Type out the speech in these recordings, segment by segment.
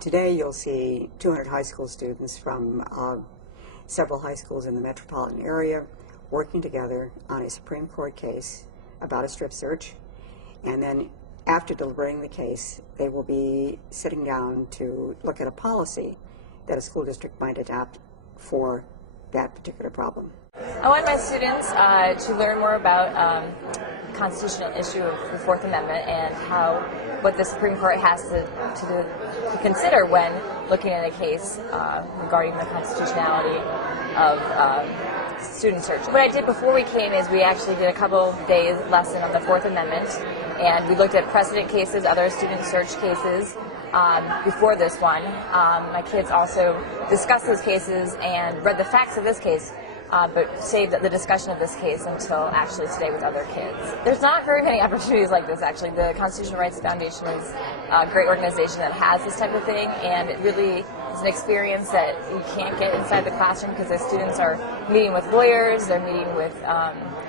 Today you'll see 200 high school students from several high schools in the metropolitan area working together on a Supreme Court case about a strip search, and then after deliberating the case, they will be sitting down to look at a policy that a school district might adopt for that particular problem. I want my students to learn more about constitutional issue of the Fourth Amendment and what the Supreme Court has to consider when looking at a case regarding the constitutionality of student search. What I did before we came is we actually did a couple days lesson on the Fourth Amendment, and we looked at precedent cases, other student search cases before this one. My kids also discussed those cases and read the facts of this case, but saved the discussion of this case until actually today with other kids. There's not very many opportunities like this, actually. The Constitutional Rights Foundation is a great organization that has this type of thing, and it really is an experience that you can't get inside the classroom because the students are meeting with lawyers, they're meeting with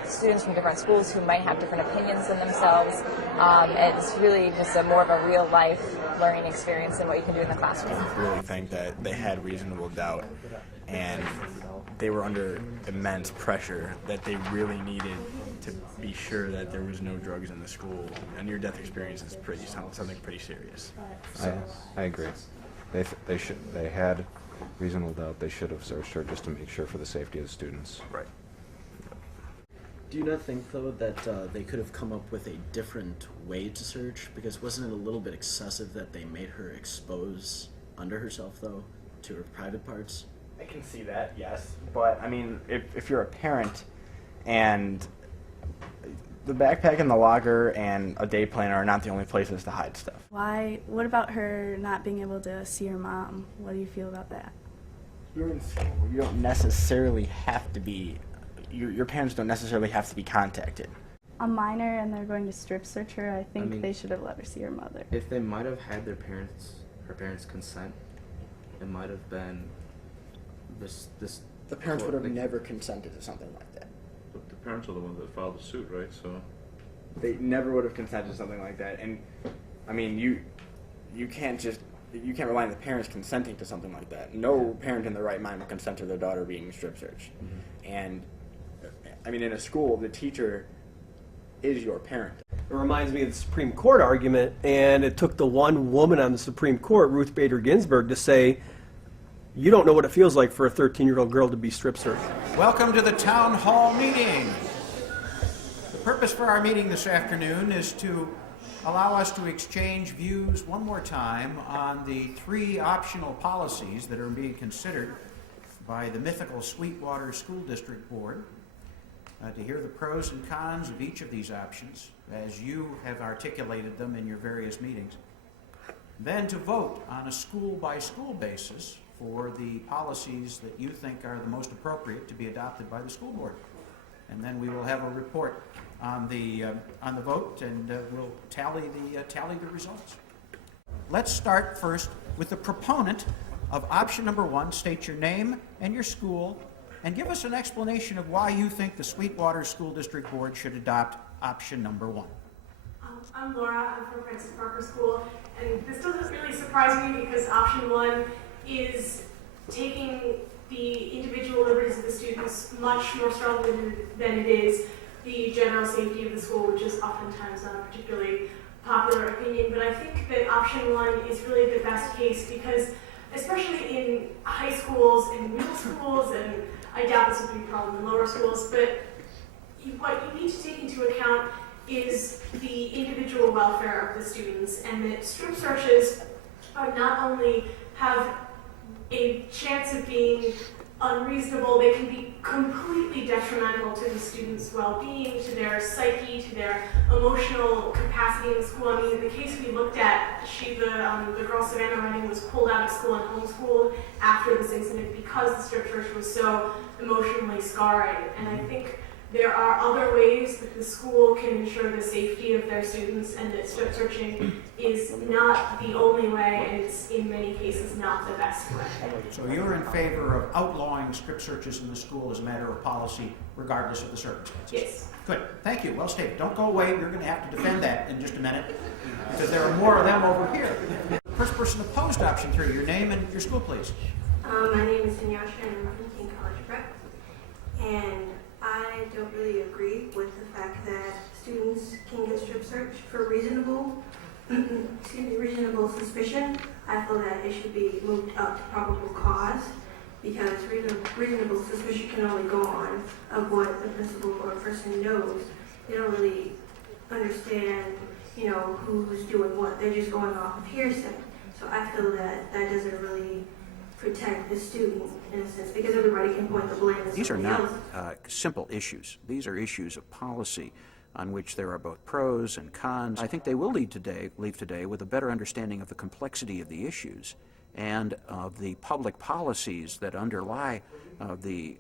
students from different schools who might have different opinions than themselves, and it's really just more of a real-life learning experience than what you can do in the classroom. I really think that they had reasonable doubt, and they were under immense pressure that they really needed to be sure that there was no drugs in the school. A near-death experience is something pretty serious. So. I agree. They had reasonable doubt. They should have searched her just to make sure for the safety of the students. Right. Do you not think, though, that they could have come up with a different way to search? Because wasn't it a little bit excessive that they made her expose under herself, though, to her private parts? I can see that, yes. But, I mean, if you're a parent and the backpack and the locker and a day planner are not the only places to hide stuff. What about her not being able to see her mom? What do you feel about that? You're in school. You don't necessarily have to be, your parents don't necessarily have to be contacted. A minor and they're going to strip search her, I think they should have let her see her mother. If they might have had her parents' consent, it might have been this. The parents would have never consented to something like that. But the parents are the ones that filed the suit, right? So they never would have consented to something like that. And I mean, you can't rely on the parents consenting to something like that. No parent in their right mind would consent to their daughter being strip searched. Mm-hmm. And I mean, in a school, the teacher is your parent. It reminds me of the Supreme Court argument, and it took the one woman on the Supreme Court, Ruth Bader Ginsburg, to say, you don't know what it feels like for a 13-year-old girl to be strip searched. Welcome to the town hall meeting. The purpose for our meeting this afternoon is to allow us to exchange views one more time on the 3 optional policies that are being considered by the mythical Sweetwater School District Board, to hear the pros and cons of each of these options as you have articulated them in your various meetings, then to vote on a school-by-school basis for the policies that you think are the most appropriate to be adopted by the school board. And then we will have a report on the vote, and we'll tally the results. Let's start first with the proponent of option number 1. State your name and your school, and give us an explanation of why you think the Sweetwater School District Board should adopt option number 1. I'm Laura. I'm from Francis Parker School, and this doesn't really surprise me because option 1 is taking the individual liberties of the students much more strongly than it is the general safety of the school, which is oftentimes not a particularly popular opinion. But I think that option 1 is really the best case because, especially in high schools and middle schools, and I doubt this would be a problem in lower schools, but what you need to take into account is the individual welfare of the students, and that strip searches are not only have a chance of being unreasonable, they can be completely detrimental to the students' well-being, to their psyche, to their emotional capacity in school. I mean, in the case we looked at, the girl Savannah Running was pulled out of school and homeschooled after this incident because the strip search was so emotionally scarring. And I think there are other ways that the school can ensure the safety of their students, and that strip searching is not the only way, and it's in many cases not the best way. So you're in favor of outlawing strip searches in the school as a matter of policy, regardless of the circumstances? Yes. Good. Thank you. Well stated. Don't go away. You're going to have to defend that in just a minute, because there are more of them over here. First person opposed option 3, your name and your school, please. My name is Sanyasha and I'm from King College Prep. And I don't really agree with the fact that students can get strip searched for reasonable suspicion. I feel that it should be moved up to probable cause, because reasonable suspicion can only go on of what the principal or person knows. They don't really understand, who's doing what. They're just going off of hearsay. So I feel that that doesn't really protect the student in a sense, because everybody can point the blame at These are somebody not else. simple issues. These are issues of policy on which there are both pros and cons. I think they will leave today with a better understanding of the complexity of the issues and of the public policies that underlie the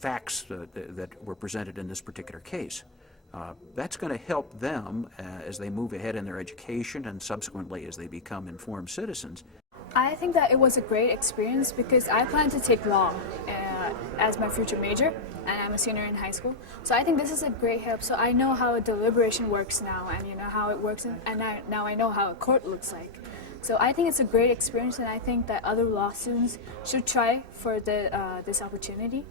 facts that were presented in this particular case. That's going to help them as they move ahead in their education and subsequently as they become informed citizens. I think that it was a great experience because I plan to take law as my future major, and I'm a senior in high school. So I think this is a great help. So I know how a deliberation works now, and how it works, and now I know how a court looks like. So I think it's a great experience, and I think that other law students should try for this opportunity.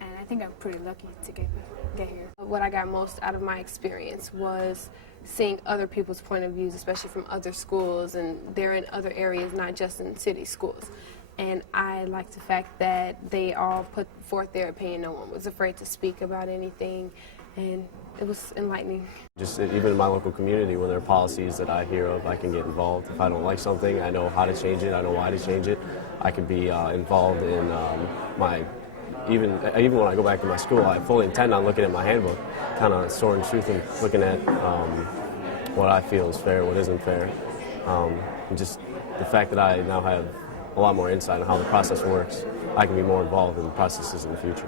And I think I'm pretty lucky to get here. What I got most out of my experience was seeing other people's point of views, especially from other schools, and they're in other areas, not just in city schools. And I like the fact that they all put forth their opinion. No one was afraid to speak about anything, and it was enlightening. Just even in my local community, when there are policies that I hear of, I can get involved. If I don't like something, I know how to change it, I know why to change it. I can be involved in even when I go back to my school, I fully intend on looking at my handbook, kind of sorting truth and looking at what I feel is fair, what isn't fair. And just the fact that I now have a lot more insight on how the process works, I can be more involved in the processes in the future.